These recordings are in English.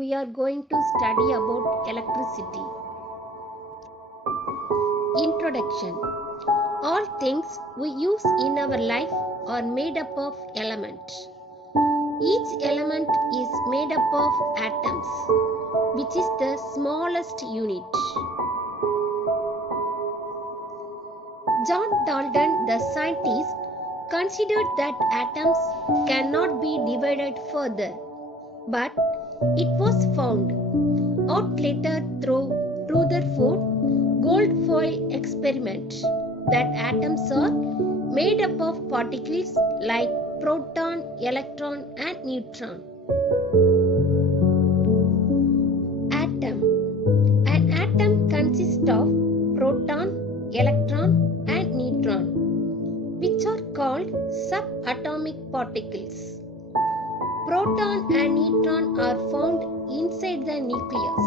we are going to study about electricity. Introduction. All things we use in our life are made up of elements. Each element is made up of atoms, which is the smallest unit. John Dalton, the scientist, considered that atoms cannot be divided further, but it was found out later through Rutherford Goldfoyle experiment that atoms are made up of particles like proton, electron and neutron. Atom. An atom consists of proton, electron and neutron, which are called subatomic particles. Proton and neutron are found inside the nucleus,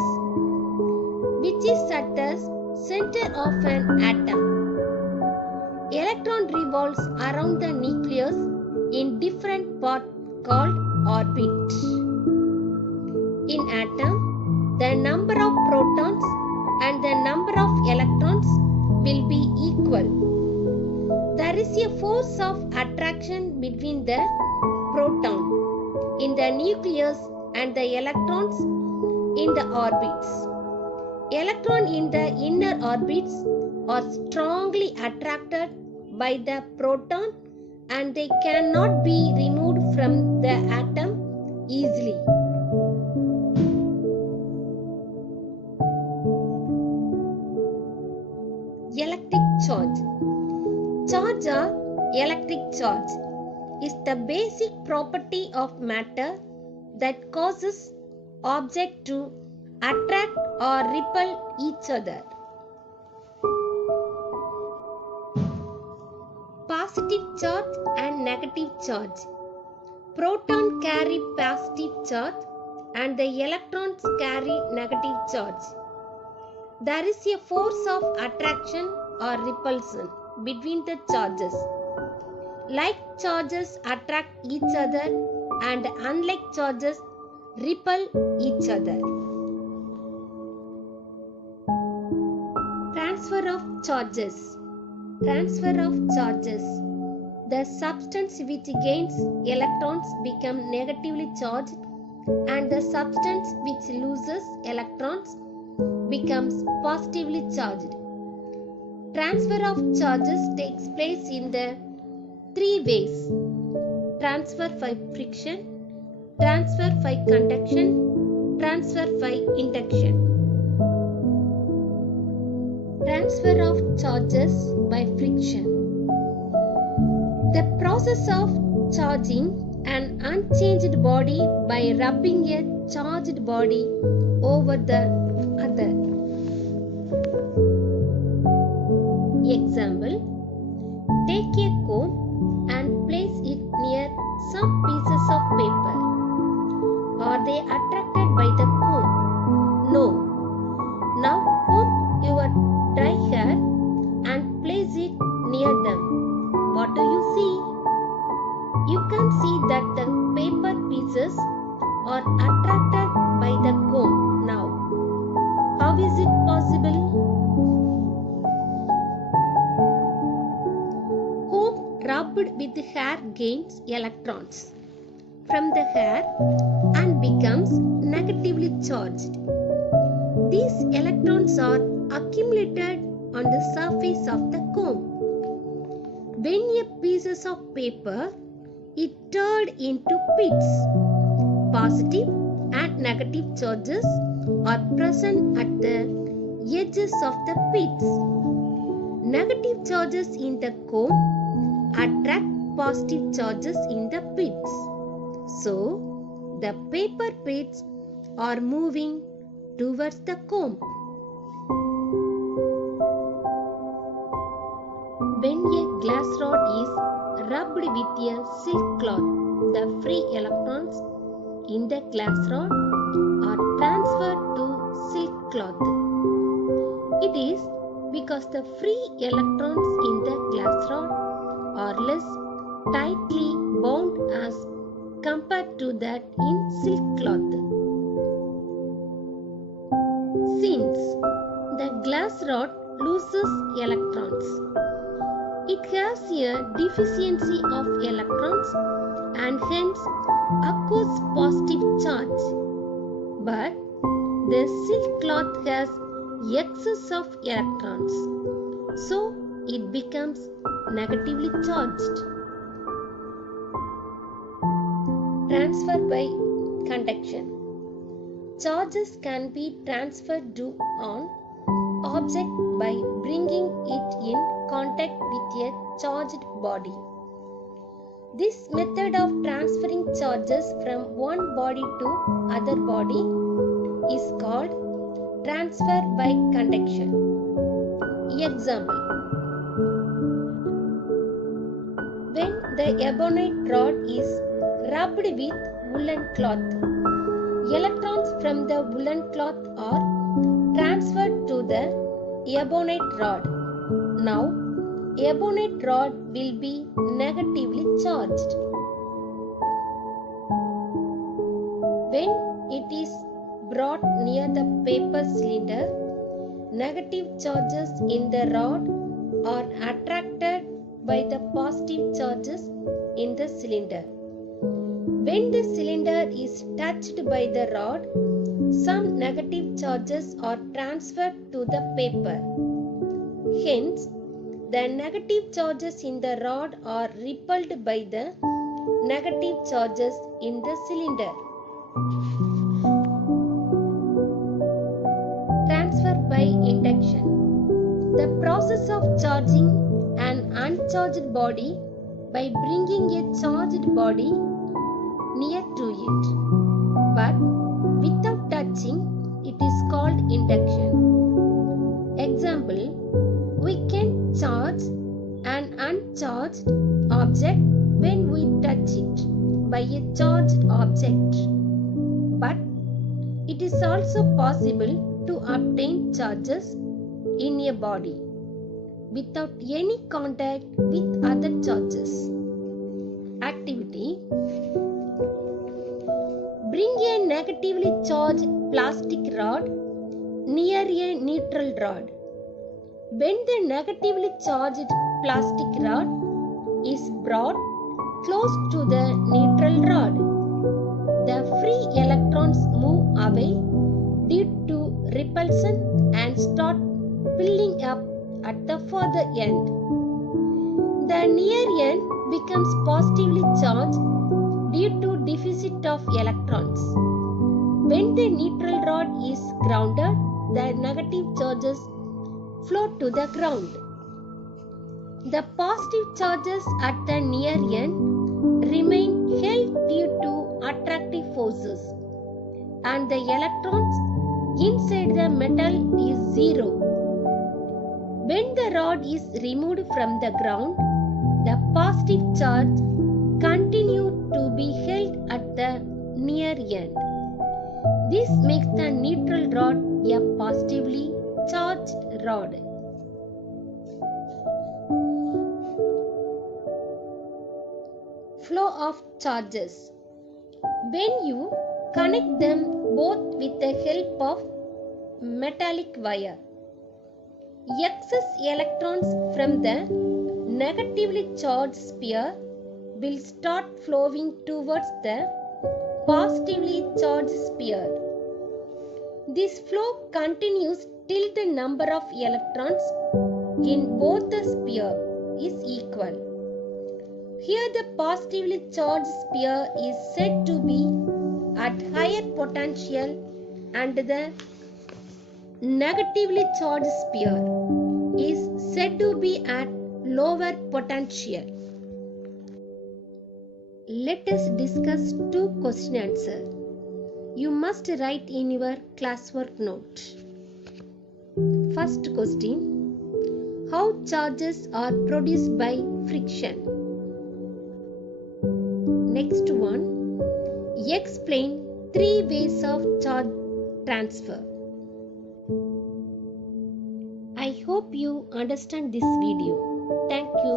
which is at the center of an atom. Electron revolves around the nucleus in different parts called orbit. In atom, the number of protons and the number of electrons will be equal. There is a force of attraction between the proton in the nucleus and the electrons in the orbits. Electrons in the inner orbits are strongly attracted by the proton and they cannot be removed from the atom easily. Electric charge. Charge or electric charge is the basic property of matter that causes objects to attract or repel each other. Positive charge and negative charge. Proton carry positive charge and the electrons carry negative charge. There is a force of attraction or repulsion between the charges. Like charges attract each other and unlike charges repel each other. Transfer of charges. Transfer of charges. The substance which gains electrons becomes negatively charged and the substance which loses electrons becomes positively charged. Transfer of charges takes place in the three ways: transfer by friction, transfer by conduction, transfer by induction. Transfer of charges by friction. The process of charging an unchanged body by rubbing a charged body over the other. Example: take a comb and place it near some pieces of paper. Are they attracted by the comb? No. Now comb your dry hair and place it near them. What do you see? You can see that the paper pieces are attracted by the comb now. How is it possible? Comb rubbed with hair gains electrons from the hair and becomes negatively charged. These electrons are accumulated on the surface of the comb. When a piece of paper is turned into pits, positive and negative charges are present at the edges of the pits. Negative charges in the comb attract positive charges in the pits. So, the paper pits are moving towards the comb. When a glass rod is rubbed with a silk cloth, the free electrons in the glass rod are transferred to silk cloth. It is because the free electrons in the glass rod are less tightly bound as compared to that in silk cloth. Since the glass rod loses electrons, it has a deficiency of electrons and hence occurs positive charge. But the silk cloth has excess of electrons, so it becomes negatively charged. Transfer by conduction. Charges can be transferred to an object by bringing it in contact with a charged body. This method of transferring charges from one body to other body is called transfer by conduction. Example: when the ebonite rod is rubbed with woolen cloth, electrons from the woolen cloth are transferred to the ebonite rod. Now, ebonite rod will be negatively charged. When it is brought near the paper cylinder, negative charges in the rod are attracted by the positive charges in the cylinder. When the cylinder is touched by the rod, some negative charges are transferred to the paper. Hence, the negative charges in the rod are repelled by the negative charges in the cylinder. Transfer by induction. The process of charging an uncharged body by bringing a charged body near to it, but without touching, it is called induction. Example: we can charge an uncharged object when we touch it by a charged object, but it is also possible to obtain charges in a body without any contact with other charges. Activity: bring a negatively charged plastic rod near a neutral rod. When the negatively charged plastic rod is brought close to the neutral rod, the free electrons move away due to repulsion and start filling up at the further end. The near end becomes positively charged due to deficit of electrons. When the neutral rod is grounded, the negative charges flow to the ground. The positive charges at the near end remain held due to attractive forces, and the electrons inside the metal is zero. When the rod is removed from the ground, the positive charge continues to be held at the near end. This makes the neutral rod a positively charged rod. Flow of charges. When you connect them both with the help of metallic wire, excess electrons from the negatively charged sphere will start flowing towards the positively charged sphere. This flow continues till the number of electrons in both the sphere is equal. Here the positively charged sphere is said to be at higher potential and the negatively charged sphere is said to be at lower potential. Let us discuss two question answers. You must write in your classwork note. First question: how charges are produced by friction? Next one: explain 3 ways of charge transfer. I hope you understand this video. Thank you.